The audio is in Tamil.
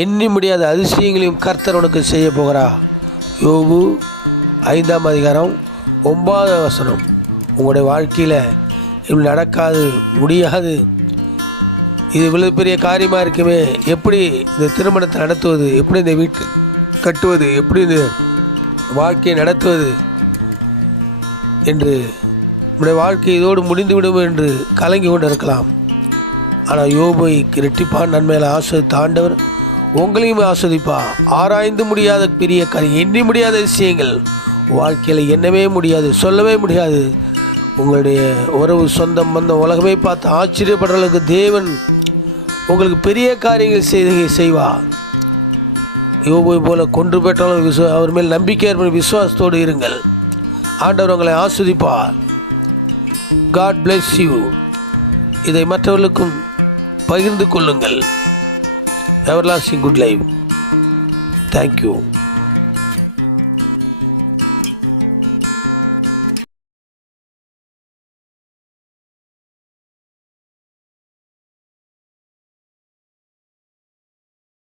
எண்ணி முடியாத அதிசயங்களையும் கர்த்தர் உனக்கு செய்ய போகிறா. யோபு 5ஆம் அதிகாரம் 9வது வசனம். உங்களுடைய வாழ்க்கையில் இப்படி நடக்காது, முடியாது, இது இவ்வளவு பெரிய காரியமாக இருக்குமே, எப்படி இந்த திருமணத்தை நடத்துவது, எப்படி இந்த வீட்டை கட்டுவது, எப்படி இந்த வாழ்க்கையை நடத்துவது என்று நம்முடைய வாழ்க்கை இதோடு முடிந்துவிடும் என்று கலங்கி கொண்டு இருக்கலாம். ஆனால் யோபை இரட்டிப்பான் நன்மையில் ஆஸ்வதித்த ஆண்டவர் உங்களையும் ஆஸ்வதிப்பா. ஆராய்ந்து முடியாத பெரிய காரியம், எண்ணி முடியாத விஷயங்கள் வாழ்க்கையில் எண்ணவே முடியாது, சொல்லவே முடியாது. உங்களுடைய உறவு, சொந்தம், பந்தம், உலகமே பார்த்து ஆச்சரியப்படுற அளவுக்கு தேவன் உங்களுக்கு பெரிய காரியங்கள் செய்வா. யோபை போல கொன்று பெற்றாலும் அவர் மேல் நம்பிக்கை ஏற்படும் விசுவாசத்தோடு இருங்கள். ஆண்டவர் உங்களை ஆஸ்வதிப்பார். God bless you. இதை மற்றவர்களுக்கும் பகிர்ந்து கொள்ளுங்கள். Everlasting good life. Thank you.